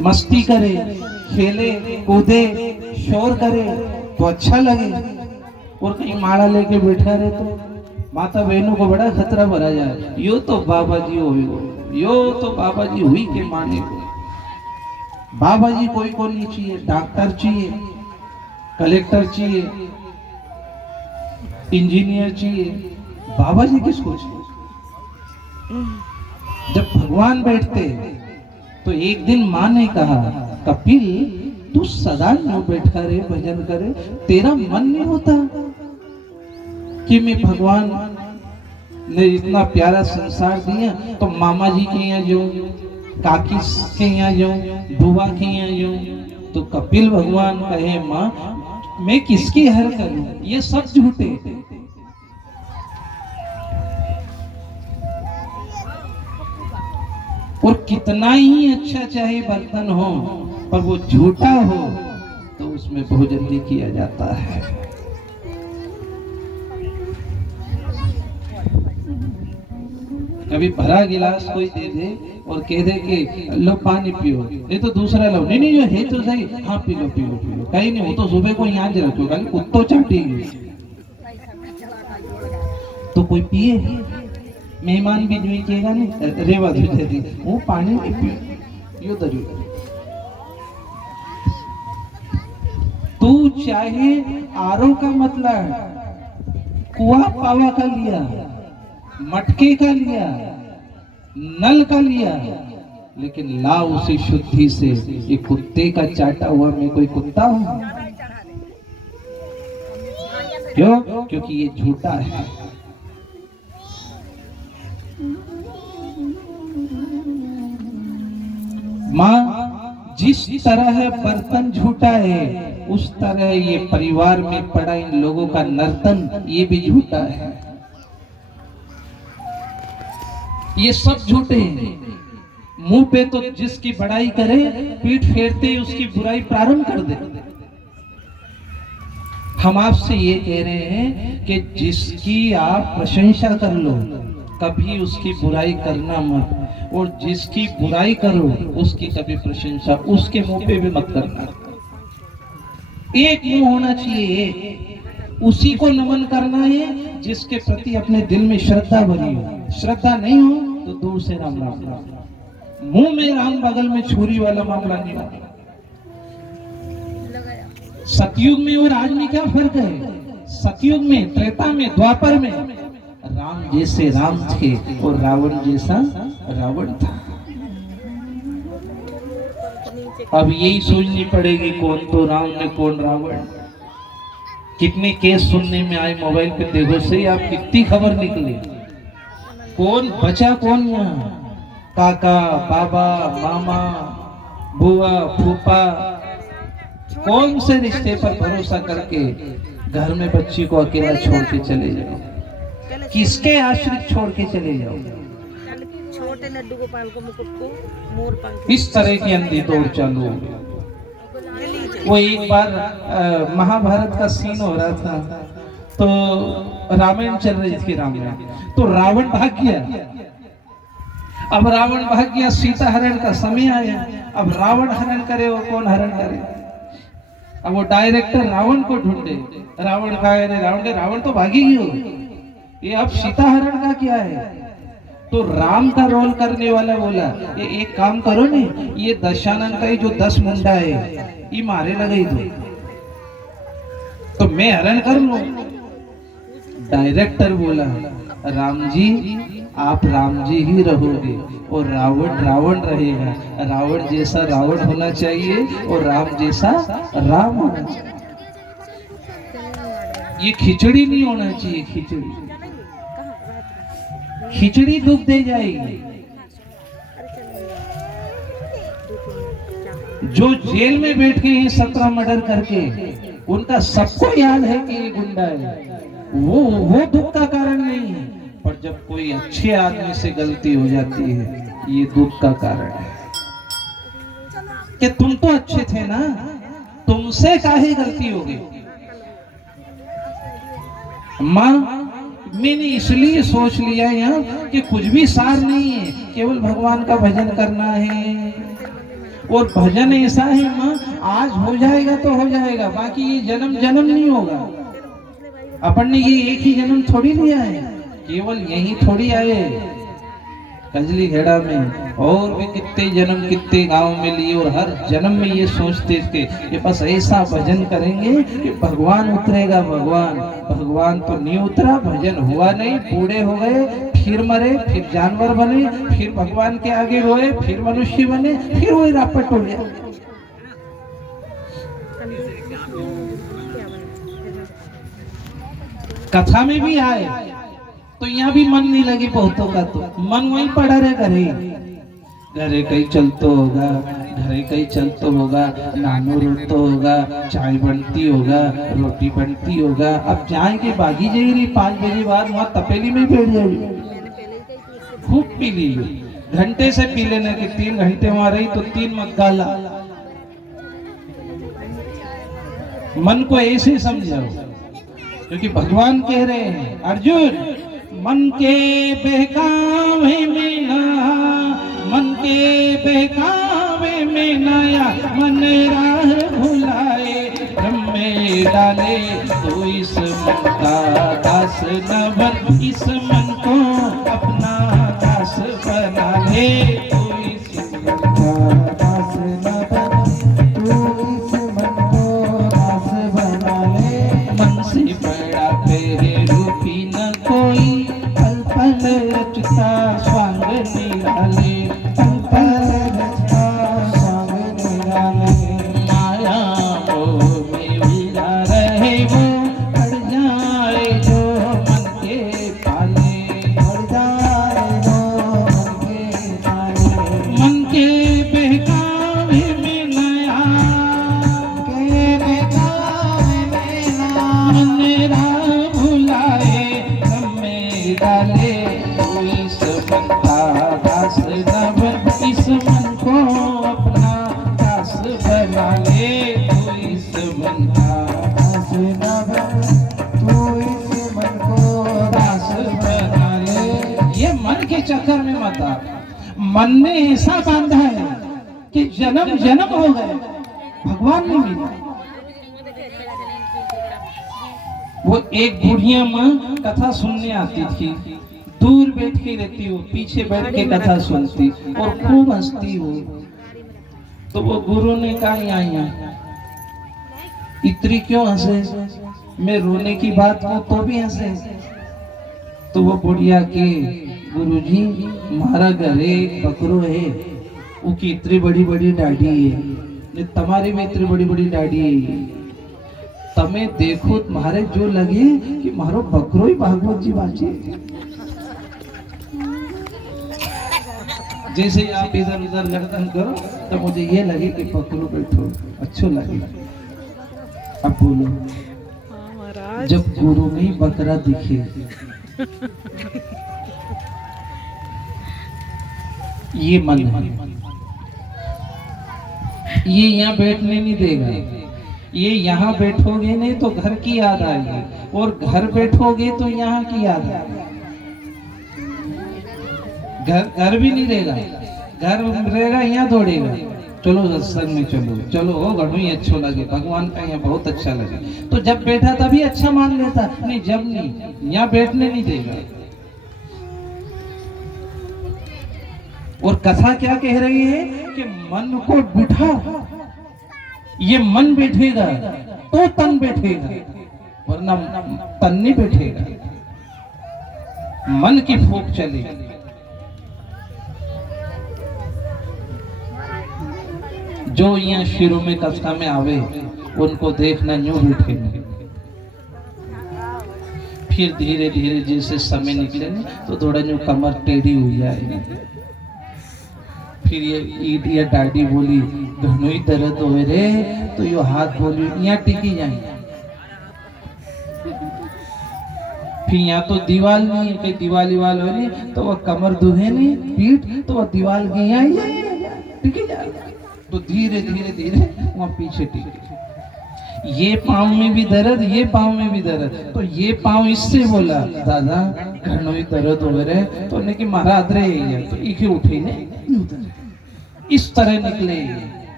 मस्ती करे, खेले कूदे, शोर करे तो अच्छा लगे। और कहीं माला लेके बैठा रहे तो माता बहनों को बड़ा खतरा भरा जाए। यो तो बाबा जी हो, यो तो बाबा जी हुई के माने को। बाबा जी कोई को नहीं चाहिए, डॉक्टर चाहिए, कलेक्टर चाहिए, इंजीनियर चाहिए, बाबा जी किसको चाहिए? जब भगवान बैठते तो एक दिन माँ ने कहा, कपिल तू सदा यूं बैठा रहे भजन करे, तेरा मन नहीं होता कि मैं भगवान ने इतना प्यारा संसार दिया तो मामा जी के यहाँ जाऊं, काकी के यहाँ जाऊं, बुआ के यहाँ जाऊं। तो कपिल भगवान कहे, माँ मैं किसकी हर करूं? ये सब झूठे। और कितना ही अच्छा चाहे बर्तन हो पर वो झूठा हो तो उसमें भोजन नहीं किया जाता है। कभी भरा गिलास कोई दे दे और कह दे कि लो पानी पियो, नहीं तो दूसरा लो, नहीं नहीं है तो सही, हाँ P low P low P low, कहीं नहीं, वो तो सुबह को यहाँ रखो, कहीं कुत्तो चाटेगी तो कोई पिए, मेहमान भी जो कहेगा नहीं रेवा दे वो पानी नहीं पियो, यो दरियो। तू चाहे आरो का मतलब कुआ पावा का लिया, मटके का लिया, नल का लिया, लेकिन ला उसी शुद्धि से। ये कुत्ते का चाटा हुआ मैं कोई कुत्ता हूं? क्यों? क्योंकि ये झूठा है। माँ जिस तरह बर्तन झूठा है उस तरह ये परिवार में पड़ा इन लोगों का नर्तन ये भी झूठा है। ये सब झूठे हैं। मुंह पे तो जिसकी बड़ाई करे पीठ फेरते ही उसकी बुराई प्रारंभ कर दे। हम आपसे ये कह रहे हैं कि जिसकी आप प्रशंसा कर लो कभी उसकी बुराई करना मत, और जिसकी बुराई करो उसकी कभी प्रशंसा उसके मुंह पे भी मत करना। एक मुंह होना चाहिए, उसी को नमन करना है जिसके प्रति अपने दिल में श्रद्धा भरी हो। श्रद्धा नहीं हो तो दूर से राम राम राम। मुंह में राम बगल में छुरी वाला मामला नहीं होगा। सतयुग में और आज में क्या फर्क है? सतयुग में, त्रेता में, द्वापर में राम जैसे राम थे और रावण जैसा रावण था। अब यही सोचनी पड़ेगी कौन तो राम ने कौन रावण। कितने केस सुनने में आए मोबाइल पे, देखो सही आप कितनी खबर निकली, कौन बचा कौन यहाँ, काका बाबा मामा बुआ फूफा, कौन से रिश्ते पर भरोसा करके घर में बच्ची को अकेला छोड़ के चले जाओ, किसके आश्रित छोड़ के चले जाओ। छोटे लड्डू गोपाल को मुकुट को मोर पंख इस तरह की अंधी दौड़ चालू हो गई। वो एक बार महाभारत का सीन हो रहा था तो रामायण चल रही थी, रामायण, तो रावण भाग गया। अब रावण भाग गया, सीता हरण का समय आया। अब रावण हरण करे और कौन हरण करे? अब वो डायरेक्टर रावण को ढूंढे। रावण कहा है? रावण तो भागी ही हो, ये अब सीता हरण का क्या है? तो राम का रोल करने वाला बोला, ये एक काम करो ने, ये दशानन का ही जो 10 मुंडा है ये मारे लगे दो तो मैं हरण कर लूं। डायरेक्टर बोला, राम जी आप राम जी ही रहोगे और रावण रावण रहेगा। रावण जैसा रावण होना चाहिए और राम जैसा राम होना चाहिए। ये खिचड़ी नहीं होना चाहिए, खिचड़ी दुख दे जाएगी। जो जेल में बैठ गए हैं 17 मर्डर करके, उनका सबको याद है कि ये गुंडा है, वो दुख का कारण नहीं है। पर जब कोई अच्छे आदमी से गलती हो जाती है ये दुख का कारण है कि तुम तो अच्छे थे ना, तुमसे काहे गलती हो गई। मां मैंने इसलिए सोच लिया यहाँ कि कुछ भी सार नहीं है, केवल भगवान का भजन करना है और भजन ऐसा है माँ, आज हो जाएगा तो हो जाएगा, बाकी ये जन्म जन्म नहीं होगा। अपन ने ये एक ही जन्म थोड़ी लिया है, केवल यही थोड़ी आए कजली घेड़ा में, और भी कितने जन्म कितने गांव में लिए, और हर जन्म में ये सोचते थे कि बस ऐसा भजन करेंगे कि भगवान उतरेगा। भगवान तो नहीं उतरा, भजन हुआ नहीं, बूढ़े हो गए, फिर मरे, फिर जानवर बने, फिर भगवान के आगे रोए, फिर मनुष्य बने, फिर वही रापट हो गया। कथा में भी आए तो यहाँ भी मन नहीं लगे बहुतों का, तो मन वहीं पड़ा रहे घरे कहीं चलतो होगा, घरे कहीं चलतो होगा, नानो रोतो होगा, चाय बनती होगा, रोटी बनती होगा। अब जाएंगे बागी जाएगी 5 बजे बाद, वहाँ तपेली में बैठ जाएगी, खूब पी ली, घंटे से पी लेने के 3 घंटे वहाँ रही तो 3 मत गाला। मन को ऐसे समझाओ, क्योंकि भगवान कह रहे हैं अर्जुन, मन के बहकावे में ना, मन के बहकावे में नया मन राह भुलाए, ब्रह्म में डाले तो इस मन का दास न बन, इस मन को अपना दास बना ले, तो इस मन का दास न बन, तो इस मन को दास बना ले। मन से बड़ा तेरे रूपी न कोई, पल पल रचता स्वांग निराले, पल पल रचता स्वांग निराले। माया मोह में विरा रहे वो, पड़ जाए जो मन के पाले, पड़ जाए जो मन के पाले। मन के बहकावे में नया, के बहकावे में नया मन राह भुलाए, ब्रह्म डाले तो इस मन का दास न बन, इस मन को अपना दास बना ले, तो इस मन का दास न बन, तो इस मन को दास बना ले। ये मन के चक्कर में मत आ, मन ने ऐसा बांधा है कि जन्म जन्म हो गए, भगवान नहीं मिला। वो एक बुढ़िया माँ कथा सुनने आती थी, दूर बैठ के रहती हो, पीछे बैठ के कथा सुनती और खूब हंसती हो। तो वो गुरु ने कहा यहाँ इतनी क्यों हंसे, मैं रोने की बात हो तो भी हंसे। तो वो बुढ़िया के गुरुजी मारा घरे एक बकरो है, उसकी इतनी बड़ी बड़ी दाढ़ी है, ने तुम्हारी भी इतनी बड़ी बड़ी दाढ़ी है, तमे देखो तुम्हारे जो लगे कि मारो बकरो ही भागवत जी बाचे। जैसे आप इधर उधर गर्दन करो तो मुझे ये लगे कि पकड़ो बैठो, अच्छो लगे। अब बोलो, जब गुरु में ही बकरा दिखे, ये मन है, ये यहाँ बैठने नहीं देगा। ये यहाँ बैठोगे नहीं तो घर की याद आएगी, और घर बैठोगे तो यहाँ की याद आएगी। घर भी नहीं रहेगा, घर रहेगा यहाँ दौड़ेगा, चलो सत्संग में चलो चलो, हो घणो ही अच्छो लगे, भगवान का यहाँ बहुत अच्छा लगे। तो जब बैठा तभी अच्छा मान लेता, नहीं जब नहीं, यहाँ बैठने नहीं देगा। और कथा क्या कह रही है कि मन को बिठा, ये मन बैठेगा तो तन बैठेगा, वरना तन नहीं बैठेगा। मन की फूंक चलेगी। जो यहाँ शुरू में कथा में आवे उनको देखना यूं बैठे, फिर धीरे धीरे जैसे समय निकले तो थोड़ा यूं कमर टेढ़ी हो जाएगी, फिर ये ईट या डाडी बोली घणो ही दर्द हो रे, तो यो हाथ बोली यहाँ टिकी जाए। फिर यहाँ तो दीवाल नहीं है, कहीं दीवाली वाल हो नहीं तो वह कमर दुहे नहीं पीठ, तो वह दीवाल की यहाँ टिकी जाए। तो धीरे धीरे धीरे वहाँ पीछे टिके। ये पाँव में भी दर्द, ये पाँव में भी दर्द, तो ये पाँव इससे बोला दादा घणो ही दर्द हो रहे, तो ने कि मारा अदरे है, तो इके उठे ने इस तरह निकले।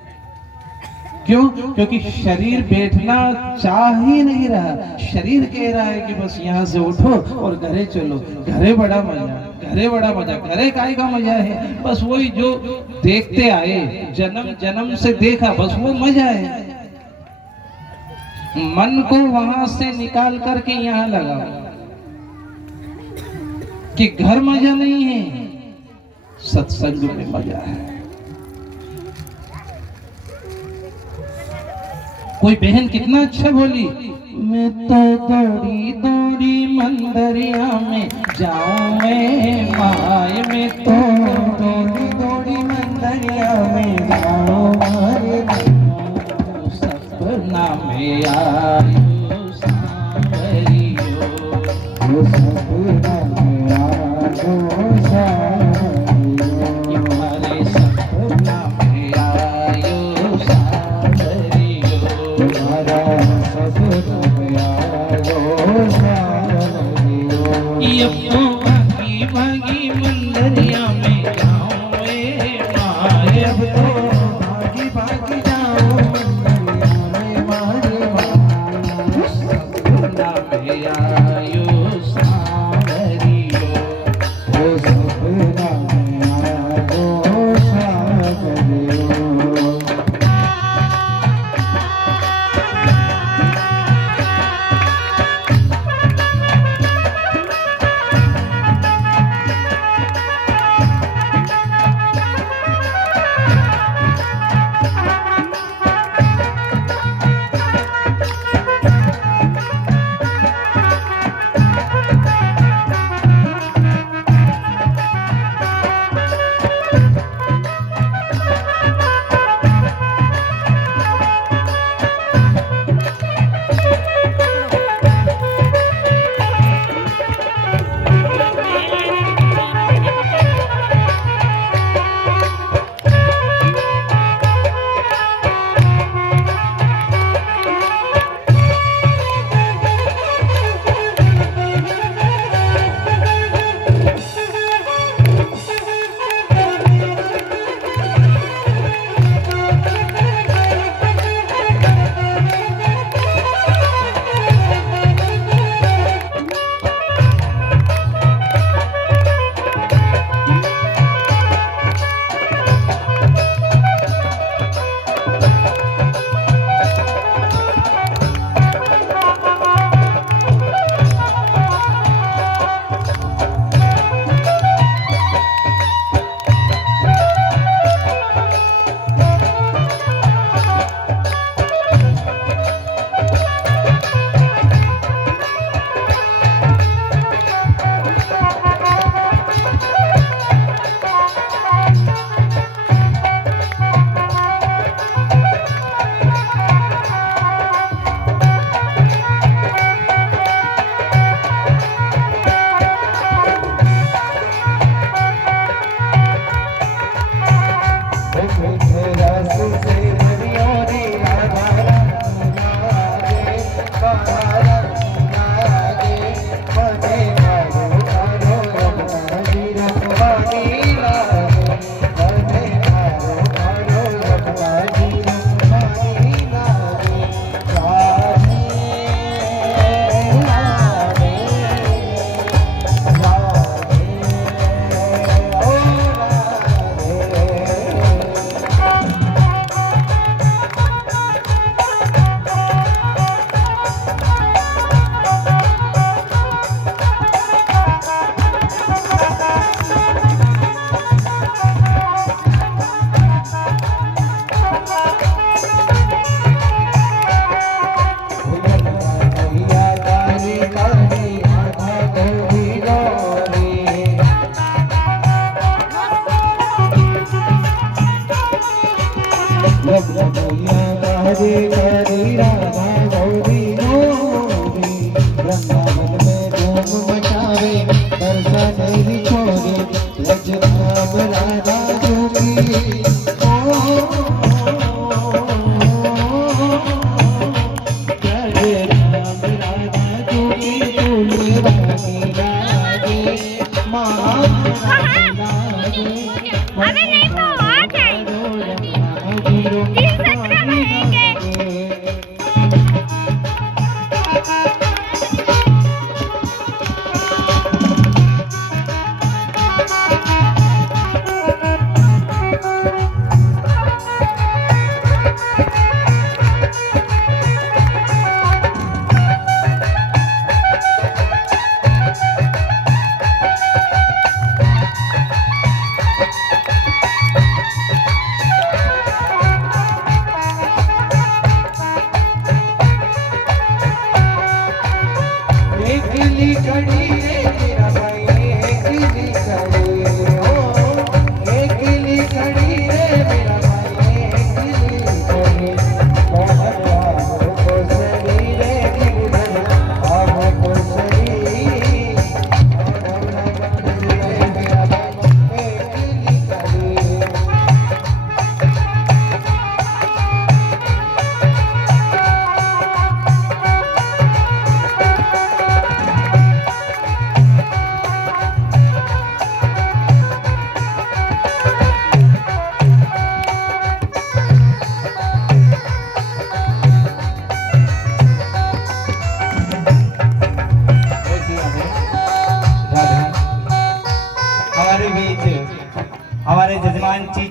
क्यों? क्योंकि शरीर बैठना चाह ही नहीं रहा, शरीर कह रहा है कि बस यहाँ से उठो और घरे चलो। घरे बड़ा मजा, घरे बड़ा मजा, घरे काय का मजा है? बस वही जो देखते आए, जन्म जन्म से देखा, बस वो मजा है। मन को वहां से निकाल करके यहाँ लगाओ कि घर मजा नहीं है, सत्संग में मजा है। कोई बहन कितना अच्छा बोली, मैं तो दौड़ी दौड़ी मंदरिया में जाऊं मैं माय, में तो दौड़ी दौड़ी मंदरिया में जाऊं माय, सपना में आयो सांवरियो, सपना में आयो सांवरियो, तुम्हारे सपना में आयो सांवरियो, तुम्हारा सपना में आयो सांवरियो। ये भागी भागी मंदरिया में जाऊं मैं माय, अब तो भागी भागी जाऊं अबे नहीं तो और चाहिए 3 सब्सक्राइबर है क्या?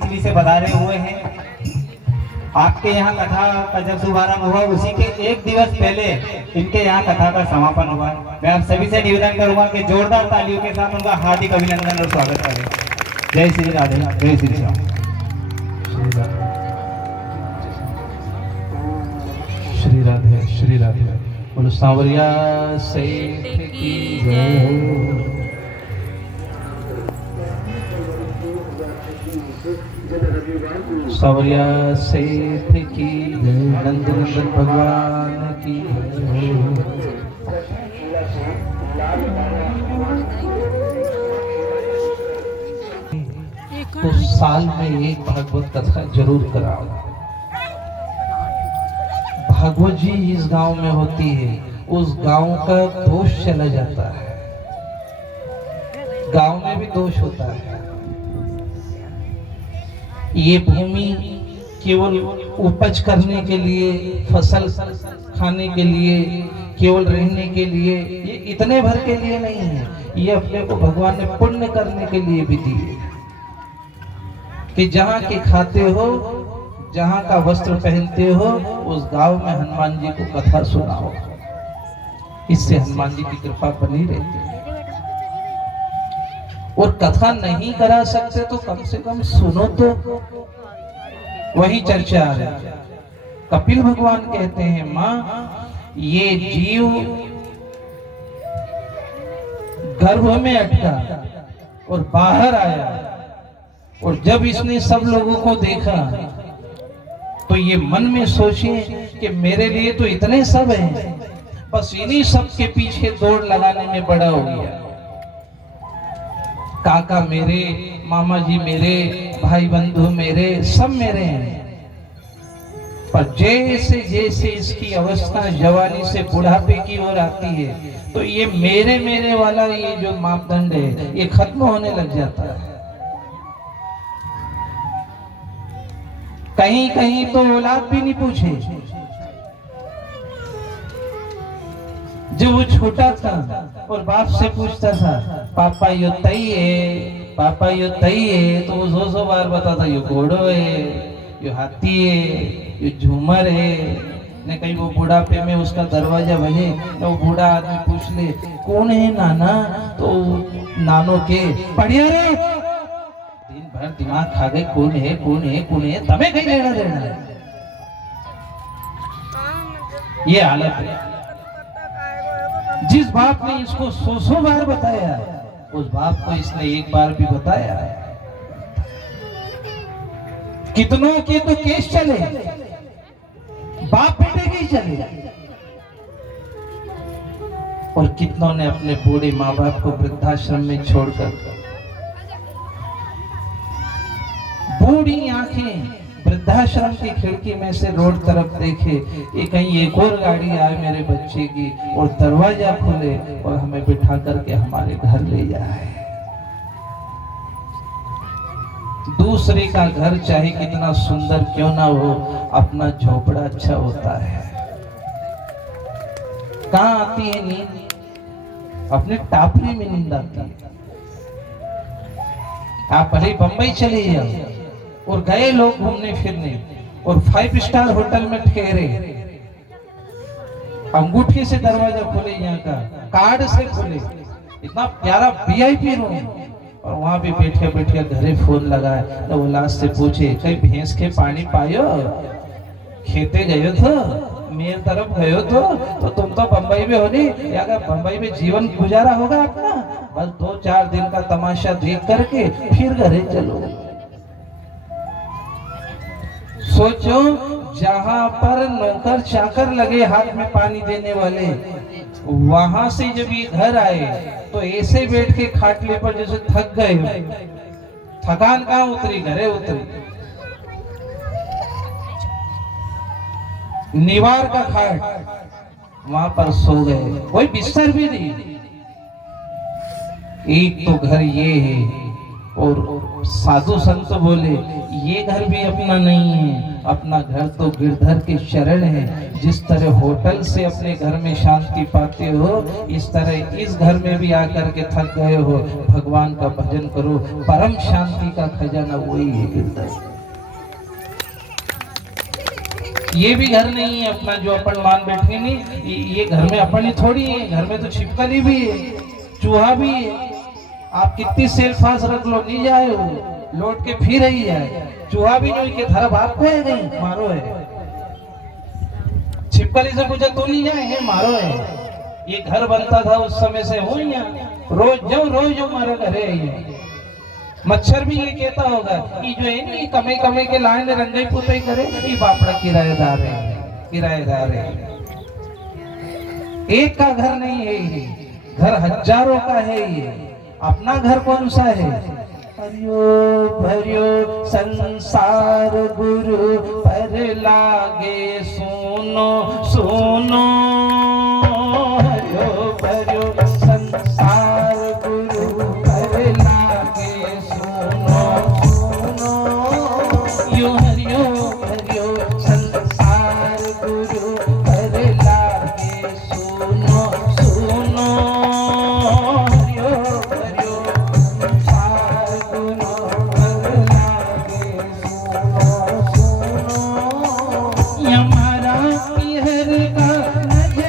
इटली से पधारे हुए हैं। आपके यहाँ कथा का जब शुभारंभ हुआ उसी के एक दिवस पहले इनके यहाँ कथा का समापन हुआ। मैं आप सभी से निवेदन करूंगा कि जोरदार तालियों के साथ उनका हार्दिक अभिनंदन और स्वागत करें। जय श्री राधे, जय श्री श्याम। श्री राधे, श्री राधे। बोलो सांवरिया सेठ की जय। सांवरिया सेठ की जय, नंद नंदन भगवान की जय। तो साल में एक भागवत कथा जरूर कराओ। भागवत जी इस गांव में होती है, उस गांव का दोष चला जाता है। गांव में भी दोष होता है। ये भूमि केवल उपज करने के लिए, फसल खाने के लिए, केवल रहने के लिए, ये इतने भर के लिए नहीं है। ये अपने को भगवान ने पुण्य करने के लिए भी दिए कि जहाँ के खाते हो, जहाँ का वस्त्र पहनते हो, उस गांव में हनुमान जी को कथा सुनाओ। इससे हनुमान जी की कृपा बनी रहती है। और कथा नहीं करा सकते तो कम से कम सुनो तो। वही चर्चा आ रही है। कपिल भगवान कहते हैं, माँ ये जीव गर्भ में अटका और बाहर आया, और जब इसने सब लोगों को देखा तो ये मन में सोचे कि मेरे लिए तो इतने सब हैं, बस इन्हीं सब के पीछे दौड़ लगाने में बड़ा हो गया। काका मेरे, मामा जी मेरे, भाई बंधु मेरे, सब मेरे हैं। पर जैसे जैसे इसकी अवस्था जवानी से बुढ़ापे की ओर आती है तो ये मेरे मेरे वाला ये जो मापदंड है ये खत्म होने लग जाता है। कहीं कहीं तो औलाद भी नहीं पूछे। जब वो छोटा था और बाप से पूछता था, पापा यो तई है, पापा यो तई है, तो वो 100 बार बताता, यो घोड़ो है, यो हाथी है, यो झूमर है। ने कहीं वो बुढ़ापे में उसका दरवाजा बजे तो वो बूढ़ा आदमी पूछ ले, कौन है नाना? तो नानो के बढ़िया रे, दिन भर दिमाग खा गए, कौन है कौन है कौन है, तमें कहीं लेना देना। ये हालत है। जिस बाप ने इसको 100 बार बताया, उस बाप को इसने एक बार भी बताया। कितनों के तो केस चले, बाप बेटे के ही चले, और कितनों ने अपने बूढ़े माँ बाप को वृद्धाश्रम में छोड़कर, बूढ़ी आंखें वृद्धाश्रम की खिड़की में से रोड तरफ देखे, ये कहीं एक और गाड़ी आए मेरे बच्चे की और दरवाजा खुले और हमें बिठा करके हमारे घर ले जाए। दूसरे का घर चाहे कितना सुंदर क्यों ना हो, अपना झोपड़ा अच्छा होता है। कहाँ आती है नींद? अपने टापरी में नींद आती है। आप भले बंबई चले जाओ और गए लोग घूमने फिरने और 5 स्टार होटल में ठहरे, अंगूठे से दरवाजा खोले, यहाँ का कार्ड से खोले, इतना प्यारा VIP रूम, और वहां भी बैठे बैठे घरे फोन लगाए तो वो लास्ट से पूछे, कहीं भैंस के पानी पायो, खेते गयो तो मेर तरफ गयो तो तुम तो बंबई में हो नहीं, या बंबई में जीवन गुजारा होगा अपना, बस 2-4 दिन का तमाशा देख करके फिर घरे चलो। सोचो, जहां पर नौकर चाकर लगे हाथ में पानी देने वाले, वहां से जब ये घर आए तो ऐसे बैठ के खाटले पर जैसे थक गए। थकान कहाँ उतरी? घरे उतरी। निवार का खाट, वहां पर सो गए, कोई बिस्तर भी नहीं। एक तो घर ये है और साधु संत बोले ये घर भी अपना नहीं है, अपना घर तो गिरधर के शरण है। जिस तरह होटल से अपने घर में शांति पाते हो, इस तरह इस घर में भी आकर के थक गए हो, भगवान का भजन करो, परम शांति का खजाना वही है गिरधर। ये भी घर नहीं है अपना जो अपन मान बैठे नहीं, ये घर में अपन ही थोड़ी है, घर में तो छिपकली भी है, चूहा भी है। आप कितनी सेल्फास रख लो नहीं जाए हो, लौट के फिर ही जाए। चूहा भी नहीं के धरब आपको है गई मारो है, छिपकली से पूछा तो नहीं जाए है मारो है। ये घर बनता था उस समय से हो यहाँ, रोज जो मारो घरे है। मच्छर भी ये कहता होगा कि जो है नहीं कमे कमे के लाइन रंगाई पुताई करे, ये बापड़ा किराएदार है, किराएदार है। एक का घर नहीं है ये, घर हजारों का है ये। अपना घर कौन सा है? हरियो भरियो संसार गुरु पर लागे सुनो सुनो, हरियो भरियो संसार गुरु पर लागे सुनो सुनो, यो हरियो भरियो संसार गुरु पर लागे सुनो सुनो, हरियो भरियो संसार गुरु पर लागे सुनो सुनो। यमरा पीहर का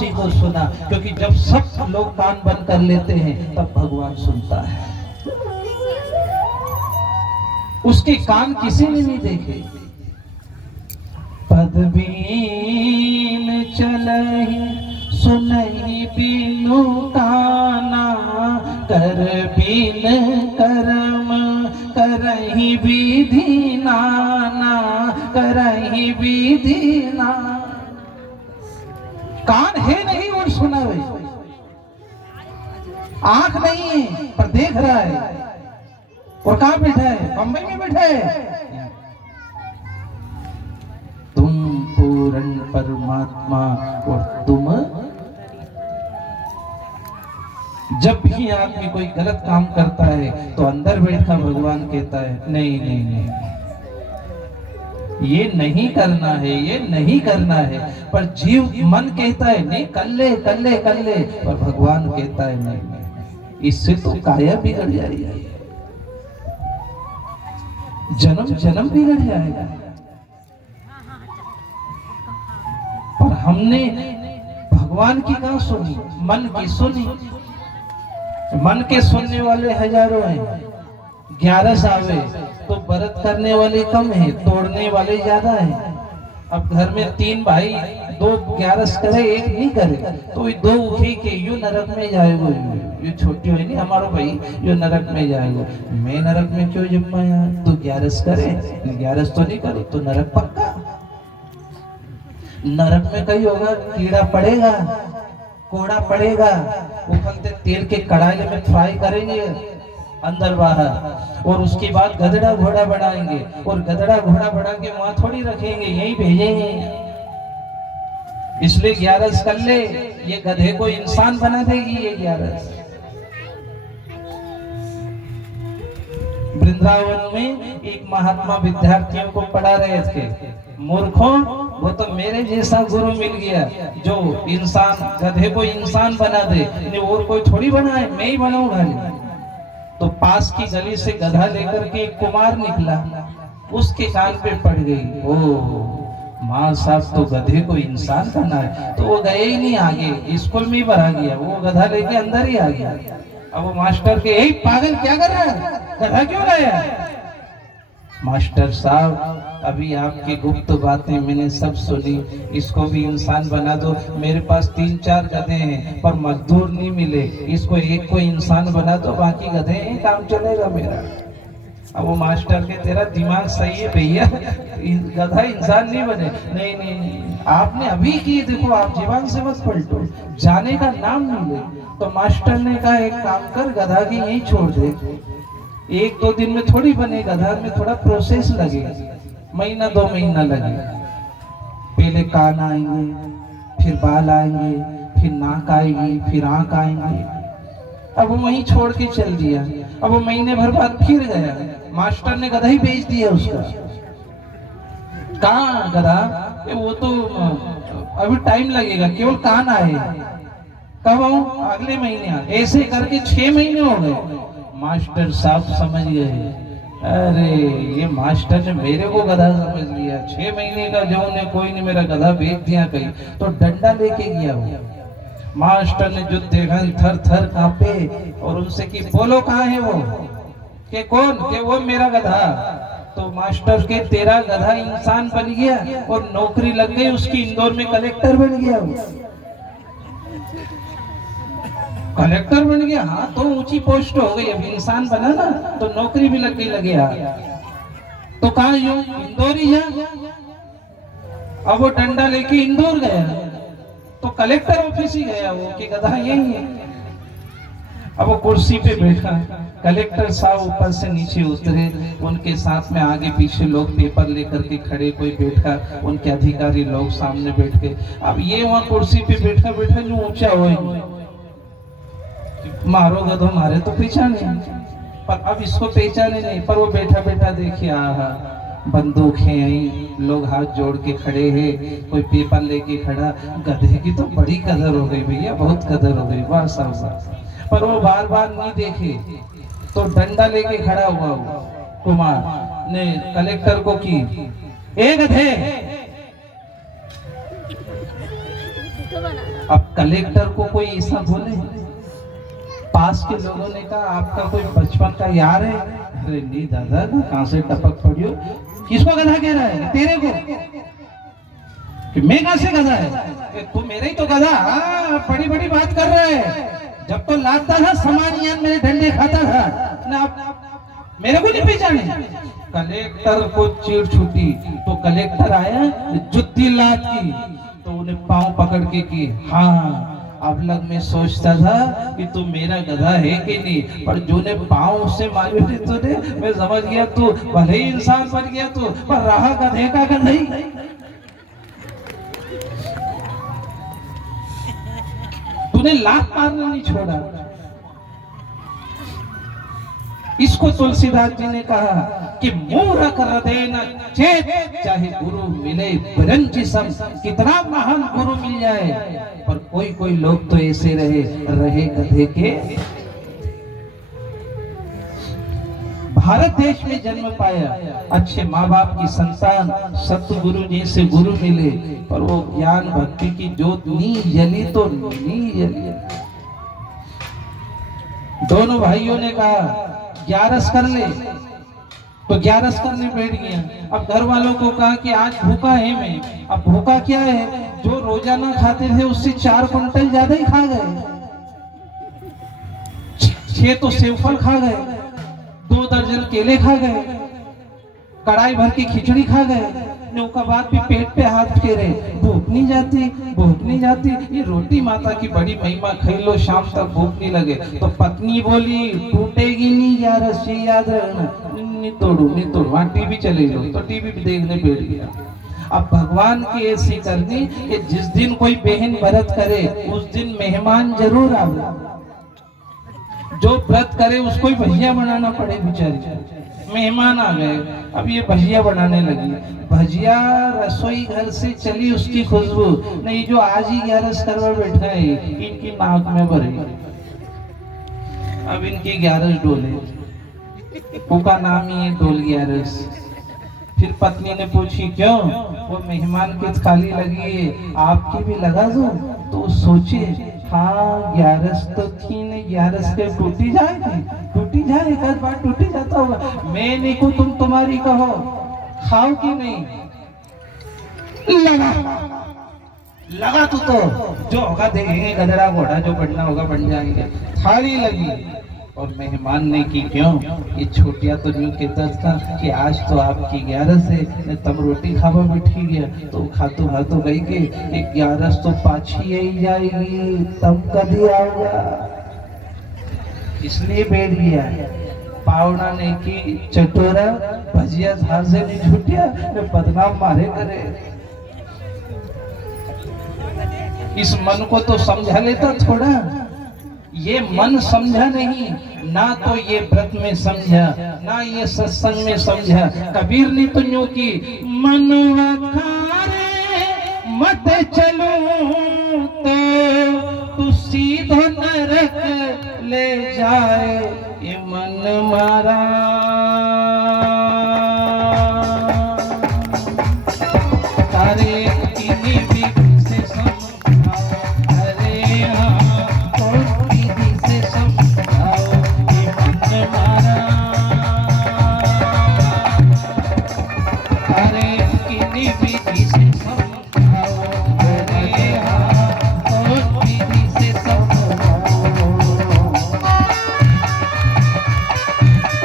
उसी को सुना, क्योंकि जब सब लोग कान बंद कर लेते हैं तब भगवान सुनता है। उसके कान किसी ने नहीं देखे। पदबीन चलहि सुनहि बिनु काना, कर बिन कर्म करहि विधि नाना, करहि विधि नाना। कान है नहीं और सुनावे, आंख नहीं है पर देख रहा है। और कहाँ बैठा है? बम्बई में बैठा है। तुम पूर्ण परमात्मा और तुम। जब भी आदमी कोई गलत काम करता है तो अंदर बैठा भगवान कहता है नहीं नहीं नहीं, ये नहीं करना है, ये नहीं करना है। पर जीव मन कहता है नहीं कर ले कर ले कर ले, पर भगवान कहता है नहीं नहीं, इससे तो काया बिगड़ जाएगी, जन्म जन्म बिगड़ जाएगा। पर हमने भगवान की कहाँ सुनी, मन की सुनी। मन के सुनने वाले हजारों हैं, 11 आवे तो व्रत करने वाले कम है, तोड़ने वाले ज्यादा है। अब घर में 3 भाई 2 11 करे, एक नहीं करे तो 2 उठी के यू नरक में जाएगो, ये छोटी हुई नहीं हमारो भाई, यो नरक में जाएगो। मैं नरक में क्यों जम्मा यार? तू 11 करे, 11 तो नहीं करे तो नरक पक्का। नरक में कहीं होगा कीड़ा पड़ेगा, कोड़ा पड़ेगा, उबलते तेल के कढ़ाई में फ्राई करेंगे अंदर बाहर, और उसके बाद गधड़ा घोड़ा बनाएंगे, और गधड़ा घोड़ा बना के वहां थोड़ी रखेंगे, यहीं भेजेंगे। इसलिए 11 कर ले, ये गधे को इंसान बना देगी ये 11। वृंदावन में एक महात्मा विद्यार्थियों को पढ़ा रहे थे। मूर्खों, वो तो मेरे जैसा गुरु मिल गया जो इंसान, गधे को इंसान बना दे, नहीं और कोई थोड़ी बनाए, मैं ही बनाऊंगा। तो पास की गली से गधा लेकर के एक कुमार निकला, उसके कान पे पड़ गई, ओ माँ साहब तो गधे को इंसान बना है। तो वो गए ही नहीं आगे, स्कूल में ही भरा गया, वो गधा लेके अंदर ही आ गया। अब वो मास्टर के, यही पागल क्या कर रहा है, गधा क्यों लाया? मास्टर साहब अभी आपकी गुप्त बातें मैंने सब सुनी, इसको भी इंसान बना दो। मेरे पास 3-4 गधे हैं पर मजदूर नहीं मिले, इसको एक को इंसान बना दो, बाकी गधे हैं, काम चलेगा मेरा। अब वो मास्टर के, तेरा दिमाग सही है भैया, गधा इंसान नहीं बने। नहीं नहीं नहीं, आपने अभी की, देखो आप जीवन से मत पलटो, जाने का नाम नहीं ले। तो मास्टर ने कहा एक काम कर, गधा की यहीं छोड़ दे, 1-2 दिन में थोड़ी बने, गधा में थोड़ा प्रोसेस लगेगा, महीना 2 महीना लगेगा। पहले कान आएंगे, फिर बाल आएंगे, फिर नाक आएगी, फिर आंख आएंगे। अब वो वहीं छोड़ के चल दिया। अब वो महीने भर बाद फिर गया, मास्टर ने गधा ही बेच दिया उसका। कहाँ गधा? वो तो अभी टाइम लगेगा, केवल कान आए। कब आऊं? अगले महीने आ। ऐसे करके 6 महीने हो गए। मास्टर साहब समझ गए, अरे ये मास्टर ने मेरे को गधा समझ लिया। 6 महीने का जो ने कोई ने मेरा गधा बेच दिया कहीं, तो डंडा लेके गया वो। मास्टर ने जो देखा थर थर कांपे और उनसे कि बोलो कहाँ है वो? के कौन? के वो मेरा गधा। तो मास्टर के, तेरा गधा इंसान बन गया और नौकरी लग गई उसकी, इंदौर में कलेक्टर बन गया वो। कलेक्टर बन गया, हाँ तो ऊंची पोस्ट हो गई, अब इंसान बना ना तो नौकरी भी लग गई, लगे तो कहा यूं इंदौर ही जा। अब वो डंडा लेके इंदौर गया तो कलेक्टर ऑफिस ही गया वो, कि गधा यही है। अब वो कुर्सी पे बैठा, कलेक्टर साहब ऊपर से नीचे उतरे, उनके साथ में आगे पीछे लोग पेपर लेकर के खड़े, कोई बैठा, उनके अधिकारी लोग सामने बैठ के। अब ये वहां कुर्सी पे बैठा बैठा जो ऊंचा हो, मारो गधो मारे तो पहचाने, पर अब इसको पहचाने नहीं। पर वो बैठा बैठा देखिए, आहा बंदूक है, लोग हाथ जोड़ के खड़े हैं, कोई पेपर लेके खड़ा। गधे की तो बड़ी कदर हो गई भैया, बहुत कदर हो गई, वाह साहब। पर वो बार बार नहीं देखे तो डंडा लेके खड़ा हुआ वो कुमार ने कलेक्टर को की, ए गधे, अब कलेक्टर को कोई ऐसा बोले, पास के लोगों ने कहा आपका कोई बचपन का यार है? अरे नहीं दादा, कहां से टपक पड़ी हो? किसको गधा कह रहा है? तेरे को? कि मैं कहां से गधा है? तू मेरा ही तो गधा। बड़ी बड़ी बात कर रहा है। जब तो लाता था सामानियन मेरे डंडे खाता था ना, मेरे को नहीं पहचाने। कलेक्टर को चिढ़ छूटी तो कलेक्टर आया, जुत्ती लात की तो उन्हें पांव पकड़ के की, हाँ अब लग मैं सोचता था कि तू मेरा गधा है कि नहीं, पर जोने पांव से मारे तूने, मैं समझ गया तू भले ही इंसान बन गया तू, पर रहा गधे का गधा ही। तूने लात मारना नहीं छोड़ा। इसको तुलसीदास जी ने कहा कि मूर्ख हृदय न चेत, चाहे गुरु मिले बिरंची सम। कितना महान गुरु मिल जाए, पर कोई कोई लोग तो ऐसे रहे गधे के। भारत देश में जन्म पाया, अच्छे माँ बाप की संतान, सतगुरु जी से गुरु मिले, पर वो ज्ञान भक्ति की जोत नी जली तो नी जली। दोनों भाइयों ने कहा 11 कर ले, तो 11 करने बैठ गया। अब घर वालों को कहा कि आज भूखा है मैं। अब भूखा क्या है, जो रोजाना खाते थे उससे 4 क्विंटल ज्यादा ही खा गए। 6 तो सेवफल खा गए, 2 दर्जन केले खा गए, कढ़ाई भर की खिचड़ी खा गए। नौका बाद भी पेट पे हाथ फेरे, भूख नहीं जाती, भूख नहीं जाती। ये रोटी माता की बड़ी महिमा, खाई लो शाम तक भूख नहीं लगे। तो पत्नी बोली टूटेगी नहीं यार, रस्सी याद रखना। नहीं तोड़ू वहाँ टीवी चले लो, तो टीवी भी देखने बैठ गया। अब भगवान की ऐसी करनी कि जिस दिन कोई बहन व्रत करे उस दिन मेहमान जरूर आवे। जो व्रत करे उसको ही भजिया बनाना पड़े बेचारी। मेहमान आ गए, अब ये भजिया बनाने लगी। भजिया रसोई घर से चली उसकी खुशबू, नहीं जो आज ही 11 करवा बैठा है इनकी नाक में भरी। अब इनकी 11 डोले, उनका नाम ही है डोल 11। फिर पत्नी ने पूछी क्यों? वो मेहमान की थाली लगी है, आपकी भी लगा दो। तो सोचे हाँ 11 तो थी नहीं, 11 के टूटी जाए एक आध बार टूटी जाता होगा। मैं नहीं को तुम तुम्हारी कहो, खाओ कि नहीं? लगा तो जो होगा देखेंगे, गधड़ा घोड़ा जो बनना होगा बन जाएंगे। थाली लगी और मेहमान ने की क्यों? ये छोटिया तो यूं कहता था कि आज तो आपकी 11 से तब रोटी खावा बैठी गया, तो खातो गई के 11 तो पाछी आई जाएगी, तब कभी आऊंगा, इसलिए बैठ गया। पावना ने की चटोरा, भजिया धार से नहीं छूटिया, बदनाम मारे करे। इस मन को तो समझा लेता थोड़ा, ये मन समझा नहीं, ना तो ये व्रत में समझा, ना ये सत्संग में समझा। कबीर ने तो यूं की, मनवा खारे मत चलो तो तू सीधो नरक ले जाए, ये मन मारा।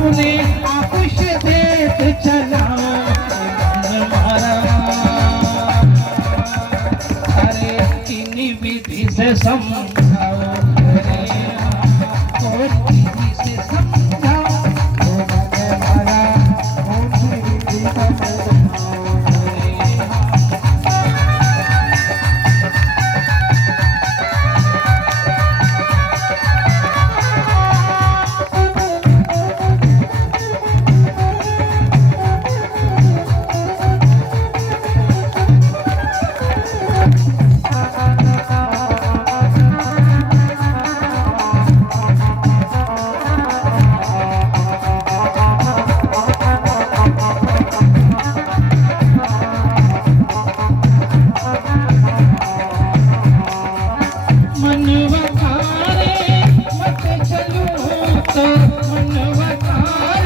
सामने आकुश देख चला मारा। अरे इन्हीं विधि से समझाओ रे, और विधि से समझाओ मारा, विधि से मनवतारे मत चलो तो मनवतारे